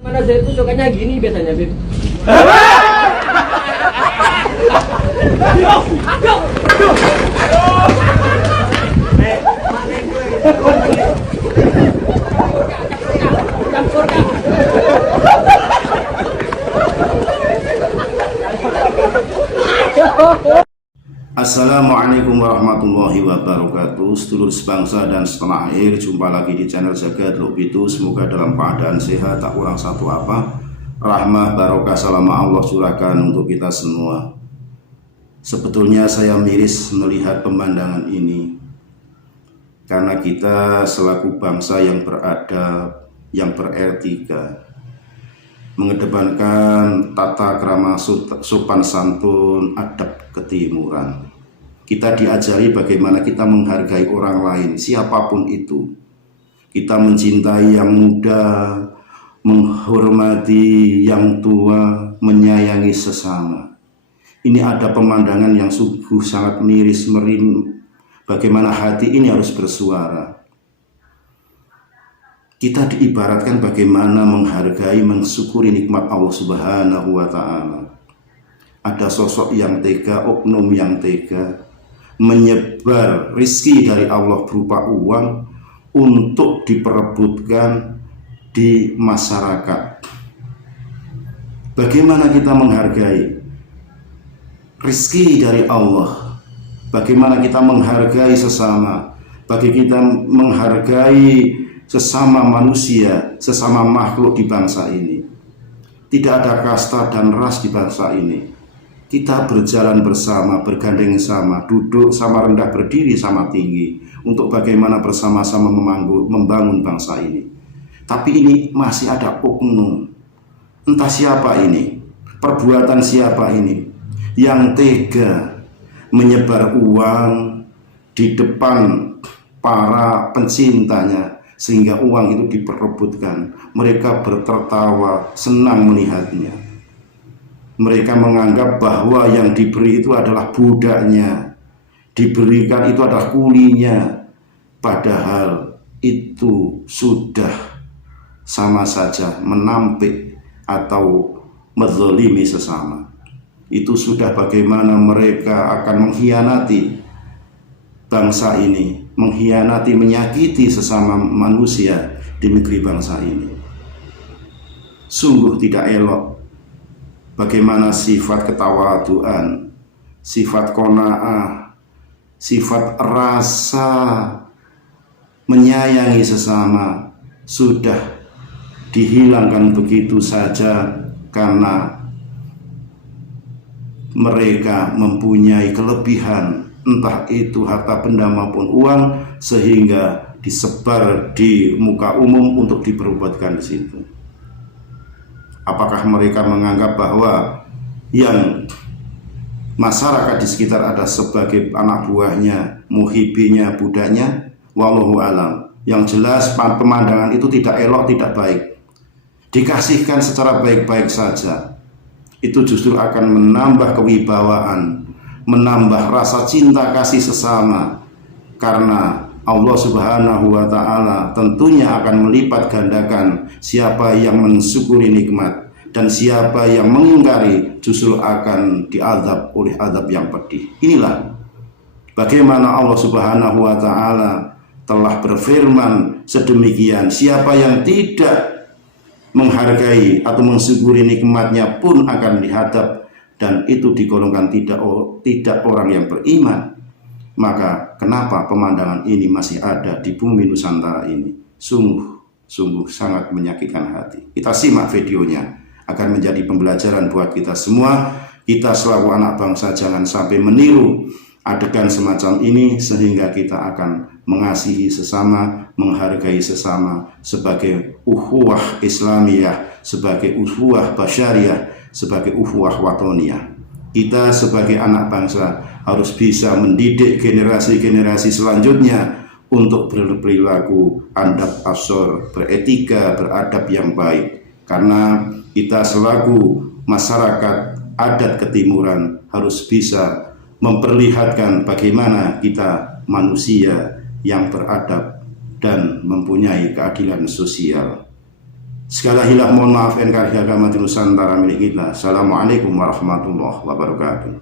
Mana saya itu sukanya gini biasanya, Bib. Assalamualaikum warahmatullahi wabarakatuh. Sedulur sebangsa dan setanah air, jumpa lagi di channel Jagat Lobitu. Semoga dalam keadaan sehat, tak kurang satu apa. Rahmah, barokah, salamah Allah curahkan untuk kita semua. Sebetulnya saya miris melihat pemandangan ini, karena kita selaku bangsa yang beradab, yang beretika, mengedepankan tata krama sopan santun, adab ketimuran. Kita diajari bagaimana kita menghargai orang lain, siapapun itu. Kita mencintai yang muda, menghormati yang tua, menyayangi sesama. Ini ada pemandangan yang sungguh sangat miris, bagaimana hati ini harus bersuara. Kita diibaratkan bagaimana menghargai, mensyukuri nikmat Allah Subhanahu wa Ta'ala. Ada sosok yang tega, oknum yang tega, menyebar rizki dari Allah berupa uang untuk diperebutkan di masyarakat. Bagaimana kita menghargai rizki dari Allah? Bagaimana kita menghargai sesama? Bagaimana kita menghargai sesama manusia, sesama makhluk di bangsa ini? Tidak ada kasta dan ras di bangsa ini. Kita berjalan bersama, bergandeng sama, duduk sama rendah, berdiri sama tinggi, untuk bagaimana bersama-sama membangun bangsa ini. Tapi ini masih ada oknum, entah siapa ini, perbuatan siapa ini, yang tega menyebar uang di depan para pencintanya, sehingga uang itu diperebutkan. Mereka bertertawa, senang melihatnya. Mereka menganggap bahwa yang diberi itu adalah budaknya, diberikan itu adalah kulinya. Padahal itu sudah sama saja menampik atau menzalimi sesama. Itu sudah bagaimana mereka akan mengkhianati bangsa ini, mengkhianati, menyakiti sesama manusia di negeri bangsa ini. Sungguh tidak elok bagaimana sifat ketawaduan, sifat qanaah, sifat rasa menyayangi sesama sudah dihilangkan begitu saja karena mereka mempunyai kelebihan, entah itu harta benda maupun uang, sehingga disebar di muka umum untuk diperbuatkan di situ. Apakah mereka menganggap bahwa yang masyarakat di sekitar ada sebagai anak buahnya, muhibinya, budaknya? Wallahu alam. Yang jelas pemandangan itu tidak elok, tidak baik. Dikasihkan secara baik-baik saja, itu justru akan menambah kewibawaan, menambah rasa cinta kasih sesama. Karena Allah Subhanahu wa Ta'ala tentunya akan melipat gandakan siapa yang mensyukuri nikmat, dan siapa yang mengingkari justru akan diazab oleh azab yang pedih. Inilah bagaimana Allah Subhanahu wa Ta'ala telah berfirman sedemikian. Siapa yang tidak menghargai atau mensyukuri nikmatnya pun akan dihadap, dan itu digolongkan tidak orang yang beriman. Maka kenapa pemandangan ini masih ada di bumi Nusantara ini? Sungguh sangat menyakitkan hati. Kita simak videonya agar menjadi pembelajaran buat kita semua. Kita selaku anak bangsa jangan sampai meniru adegan semacam ini, sehingga kita akan mengasihi sesama, menghargai sesama sebagai ukhuwah Islamiyah, sebagai ukhuwah basyariyah, sebagai ukhuwah watoniyah. Kita sebagai anak bangsa harus bisa mendidik generasi-generasi selanjutnya untuk berperilaku adab asor, beretika, beradab yang baik. Karena kita selaku masyarakat adat ketimuran harus bisa memperlihatkan bagaimana kita manusia yang beradab dan mempunyai keadilan sosial. Segala hilaf mohon maaf NKRI Agama Nusantara milik kita. Assalamualaikum warahmatullahi wabarakatuh.